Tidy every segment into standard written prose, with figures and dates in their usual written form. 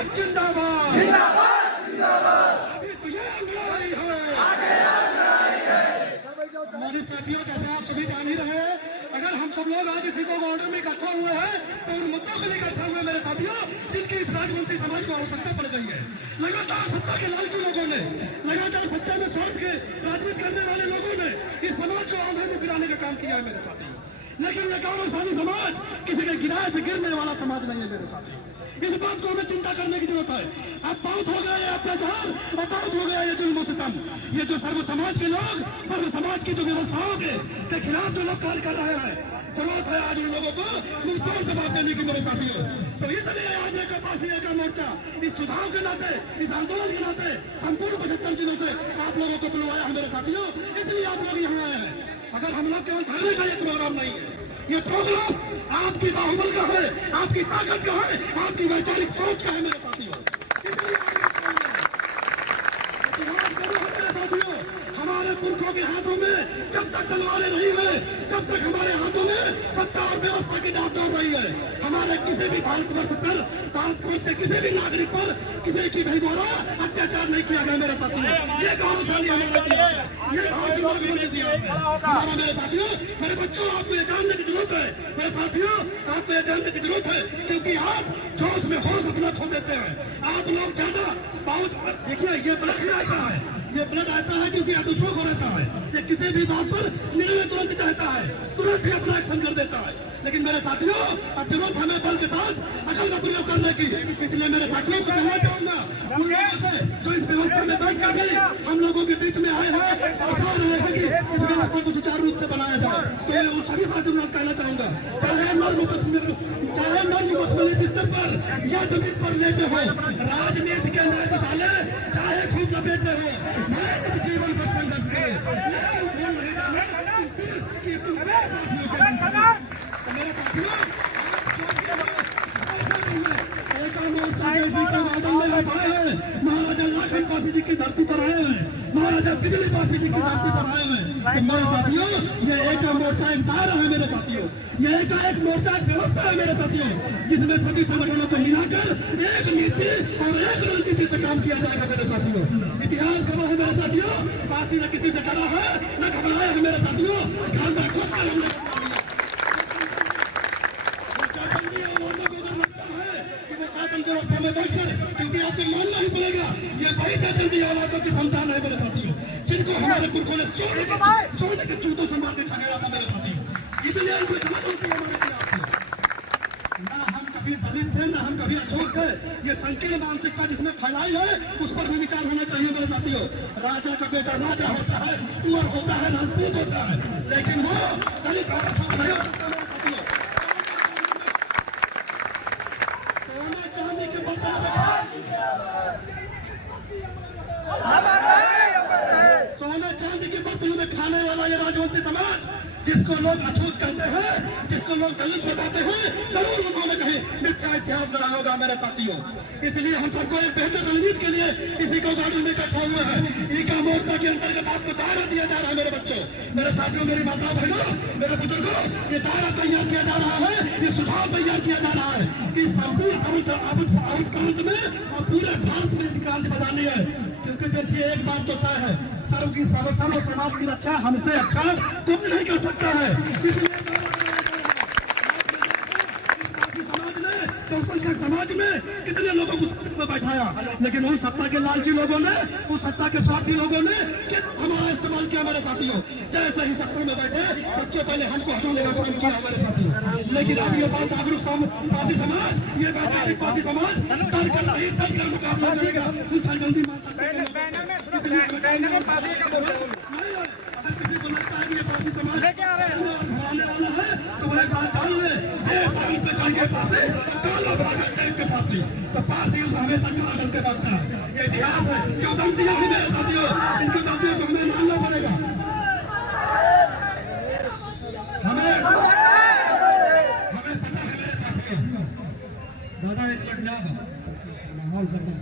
जिंदाबाद जिंदाबाद जिंदाबाद जिंदाबाद। अभी तो ये लड़ाई है। हमारे साथियों, जैसे आप सभी जान ही रहे हैं, अगर हम सब लोग आज इसी को ऑर्डर में इकट्ठा हुए हैं तो उन मुद्दों के लिए इकट्ठा हुए मेरे साथियों, जिनकी इस राजवंशी समाज को आवश्यकता पड़ गई है। लगातार सत्ता के लालची लोगों ने, लगातार सत्ता में स्वार्थ के राजनीति करने वाले लोगों ने इस समाज को आंधे में गिराने का काम किया है मेरे साथियों। लेकिन ये गौरवशाली समाज किसी के गिराए से गिरने वाला समाज नहीं है मेरे साथियों। इस बात को हमें चिंता करने की जरूरत है। अब बहुत हो गया ये अत्याचार और बहुत हो गया ये जुल्म सितम। ये जो सर्व समाज के लोग, सर्व समाज की जो व्यवस्थाओं के खिलाफ जो लोग कार्य कर रहे हैं, जरूरत है आज उन लोगों को मुंहतोड़ जवाब देने की मेरे साथियों। तो इसलिए आज एक पास का मोर्चा इस सुझाव के नाते, इस आंदोलन के नाते संपूर्ण 75 जिलों से आप लोगों को बुलवाया है मेरे साथियों। इसलिए आप लोग यहाँ आए हैं। अगर हम लोग केवल धरने का ये प्रोग्राम नहीं है, ये प्रोग्राम आपकी बाहुबल का है, आपकी ताकत का है, आपकी वैचारिक सोच का है मेरे साथियों। हमारे पुरखों के हाथों में जब तक तलवारें नहीं है, जब तक हमारे हाथों में सत्ता और व्यवस्था की डाक दौड़ रही है, हमारे किसी भी भारतवर्ष पर, भारतवर्ष से किसी भी नागरिक पर किसी की भी द्वारा अत्याचार नहीं किया गया मेरे साथियों। ये गौरवशाली हमारा इतिहास है, ये भारतीय हमारा मेरे साथियों। मेरे बच्चों, आपको ये जानने की जरूरत है मेरे साथियों, आपको ये जानने की जरूरत है, क्योंकि आप जोश में होश अपना खो देते हैं। आप लोग ज्यादा बहुत, देखिए ये ब्लड ऐसा है, ये ब्लड ऐसा है क्योंकि आप दुखों को रहता है। ये किसी भी बात पर निर्णय तुरंत चाहता है, तुरंत ही अपना एक्शन कर देता है। लेकिन मेरे साथियों, अब जरूरत हमें बल के साथ अकल का प्रयोग करने की। इसलिए मेरे साथियों को कहना चाहूंगा, उन लोगों से जो इस व्यवस्था में बैठ कर भी हम लोगों के बीच में आए हैं और चाह रहे हैं कि इस व्यवस्था को सुचारू रूप से बनाया जाए, तो मैं उन सभी साथियों से कहना चाहूंगा, चाहे नर्म मखमली बिस्तर पर या जमीन पर लेटे हो, राजनीति के नए मसाले चाहे खूब लपेटते हो, भले जीवन पर संघर्ष करें, लेकिन भूल नहीं जाना कि तुम महाराजा लाखन पासी जी की धरती पर आए हैं, महाराजा बिजली पासी जी की धरती पर आए हैं। तो मेरे साथियों, ये एक मोर्चा एक दायरा है मेरे साथियों, ये एक मोर्चा एक व्यवस्था है मेरे साथियों, जिसमें सभी संगठनों को मिलाकर एक नीति और एक रणनीति से काम किया जाएगा मेरे साथियों। इतिहास गवाह है मेरे साथियों, पासी न किसी से डरा है न घबराया है मेरे साथियों। घर में खुद कर हमने व्यवस्था में बैठकर, क्योंकि आपको मानना ही पड़ेगा ये वही जल्दी औलादों की संतान है मेरे साथियों, जिनको हमारे पुरखों ने सोने के चूतों से मार के खगेड़ा था मेरे साथियों। इसलिए इनको समझ होती है हमारे खिलाफ। ना हम कभी दलित थे, ना हम कभी अछूत थे। ये संकीर्ण मानसिकता जिसने फैलाई है, उस पर भी विचार होना चाहिए मेरे साथियों। राजा का बेटा राजा होता है, कुंवर होता है, राजपूत होता है, लेकिन वो दलित और अछूत नहीं हो सकता मेरे साथियों। सोने चांदी के बर्तन में खाने वाला ये राजवंशी समाज, जिसको लोग अछूत कहते हैं, जिसको लोग दलित बताते हैं, जरूर उन्होंने कहीं मिथ्या इतिहास गढ़ा होगा मेरे साथियों। इसलिए हम सबको एक बेहतर रणनीति के लिए इसी को गार्डन में इकट्ठा हुए हैं। ईका मोर्चा के अंतर्गत आपको दायरा दिया जा रहा है मेरे बच्चों, मेरे साथियों, मेरी माता बहनों, मेरे बुजुर्गों, ये दायरा तैयार किया जा रहा है, ये सुझाव तैयार किया जा रहा है कि संपूर्ण प्रांत में और पूरे भारत में क्रांति बजानी है। क्योंकि देखिए, एक बात तो तय है, सर्व समाज की रक्षा हमसे अच्छा तुम नहीं कर सकता है। इसलिए समाज में कितने लोगों को सत्ता में बैठाया, लेकिन उन सत्ता के लालची लोगों ने, उस सत्ता के स्वार्थी लोगों ने हमारा इस्तेमाल किया मेरे साथियों। जैसे ही सत्ता में बैठे, सबसे पहले हमको हटाने का काम किया मेरे साथियों। लेकिन अब ये बात जागरूक पासी समाज, ये वैचारिक पासी समाज कर मुकाबला करेगा। कुछ जल्दी अगर किसी को लगता है कि ये पासी समाज हराने वाला है, तो वह बात जान ले, पे चढ़ के पासी काला भागा टाइम के पासी, तो पासी उस हमें तक काला डर के भागता है। ये इतिहास है। क्यों गलतियां है मेरे साथियों, इनकी गलतियों को हमें मानना पड़ेगा। हमें पता है मेरे साथियों। दादा एक मिनट याद माहौल करना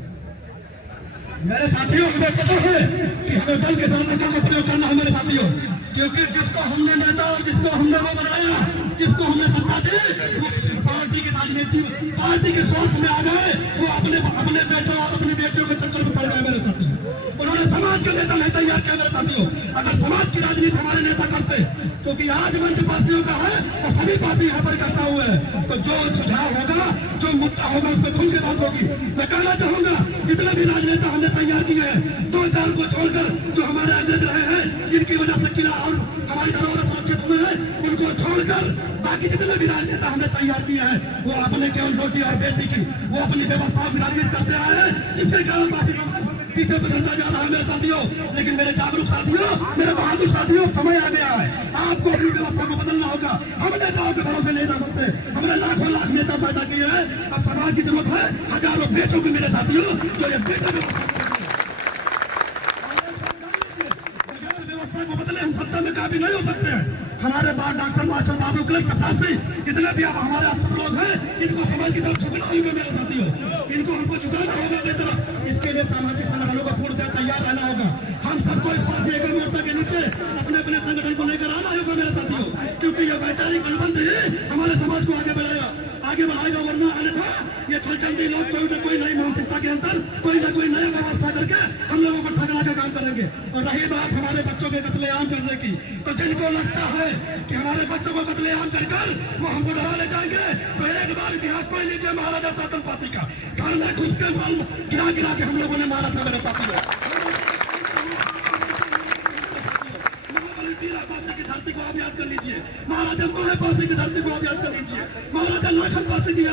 मेरे साथियों, हमें पता है कि हमें बल के सामने का प्रयोग करना है मेरे साथियों। क्योंकि जिसको हमने नेता और जिसको हमने वो बनाया, जिसको हमने सत्ता दी, वो पार्टी की राजनीति, पार्टी के स्वार्थ में आ गए, वो अपने अपने बेटों और अपनी बेटियों के चक्कर में पड़ गए मेरे साथियों। उन्होंने समाज के नेता नहीं तैयार किया मेरे साथियों। अगर समाज की राजनीति हमारे नेता करते, क्योंकि आज मंच पार्टियों का है और सभी पार्टी यहाँ पर इकट्ठा हुए हैं, तो जो सुझाव होगा, जो मुद्दा होगा, उस पर खुल के बात होगी। मैं कहना चाहूंगा जितने भी राजनेता हमने तैयार किए हैं, 2-4 को छोड़कर जो हमारे अंग्रेज रहे हैं, जिनकी वजह से किला और हमारी धरोहर सुरक्षित हुए हैं, उनको छोड़कर बाकी जितने भी राजनेता हमने तैयार किए हैं, वो अपने केवल रोटी और बेटी की वो अपनी व्यवस्थाओं की राजनीति करते आए हैं, जिससे कारण बाकी समाज पीछे पिछड़ता जा रहा है मेरे साथियों। लेकिन मेरे जागरूक साथियों, मेरे बहादुर साथियों, समय आ गया है, आपको अपनी व्यवस्था को बदलना होगा। हम नेताओं के भरोसे नहीं रह सकते। हमने लाखों लाख नेता पैदा किए हैं, अब समाज की जरूरत है हजारों बेटों की मेरे साथियों, जो ये बेटा व्यवस्था को बदले। हम सत्ता में काफी नहीं हो सकते हैं। हमारे बाद डॉक्टर मास्टर बाबू क्लब चपरासी जितने भी आप हमारे अफसर लोग हैं, इनको समाज की तरफ झुकना होगा मेरे साथियों, इनको हमको झुकाना होगा अपनी तरफ। इसके लिए सामाजिक संगठनों को पूर्णतः तैयार रहना होगा। हम सबको इस पास एक मोर्चा के नीचे अपने अपने संगठन को लेकर आना होगा मेरे साथियों, क्योंकि ये वैचारिक अनुबंध ही हमारे समाज को आगे बढ़ाएगा। वरना अन्यथा ये छलचंदी लोग कोई न कोई नई मानसिकता के अंदर कोई न कोई नया व्यवस्था करके हम लोगों को ठगना का काम करेंगे। और रही बात हमारे बच्चों के कत्लेआम करने की, तो जिनको लगता है कि हमारे बच्चों को कत्लेआम कर वो हमको डरा ले जाएंगे, तो एक बार इतिहास पढ़ लीजिए महाराजा सातन पासी का। घर में घुस के माल गिरा गिरा के हम लोगों ने मारा था मेरे साथियों। की धरती को आप याद कर लीजिए, महाराजा मोहपासी की धरती को आप याद कर लीजिए, महाराजा लाखन पासी की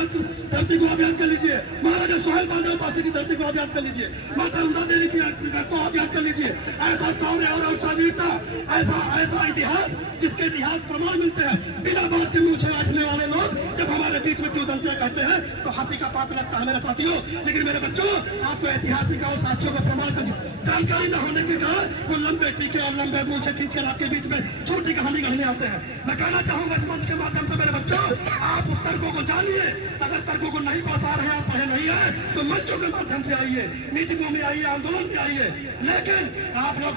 धरती को आप याद कर लीजिए, महाराजा सोहेल बांधव पासी की धरती को आप याद कर लीजिए, माता उषा देवी की को आप याद कर लीजिए। ऐसा शौर्य और वीरता, ऐसा इतिहास जिसके इतिहास प्रमाण मिलते हैं, बिना बात के मुँह छाटने वाले लोग जब हमारे बीच में क्यों दंतियां कहते हैं तो हंसी का पात्र लगता है मेरे साथियों। लेकिन मेरे बच्चों, आपको ऐतिहासिक और साक्ष्यों का प्रमाण जानकारी न होने के कारण वो लंबे टीके और लंबे मूछे खींचकर आपके बीच में छोटी कहानी कहने आते हैं। मैं कहना चाहूंगा इस मंच के माध्यम से मेरे बच्चों, आप उस तर्कों को जानिए। अगर तर्कों को नहीं पढ़ पा रहे हैं, आप पढ़े नहीं है, तो मंचों के माध्यम से आइए, मीटिंगों में आइए, आंदोलन में आइए। लेकिन आप लोग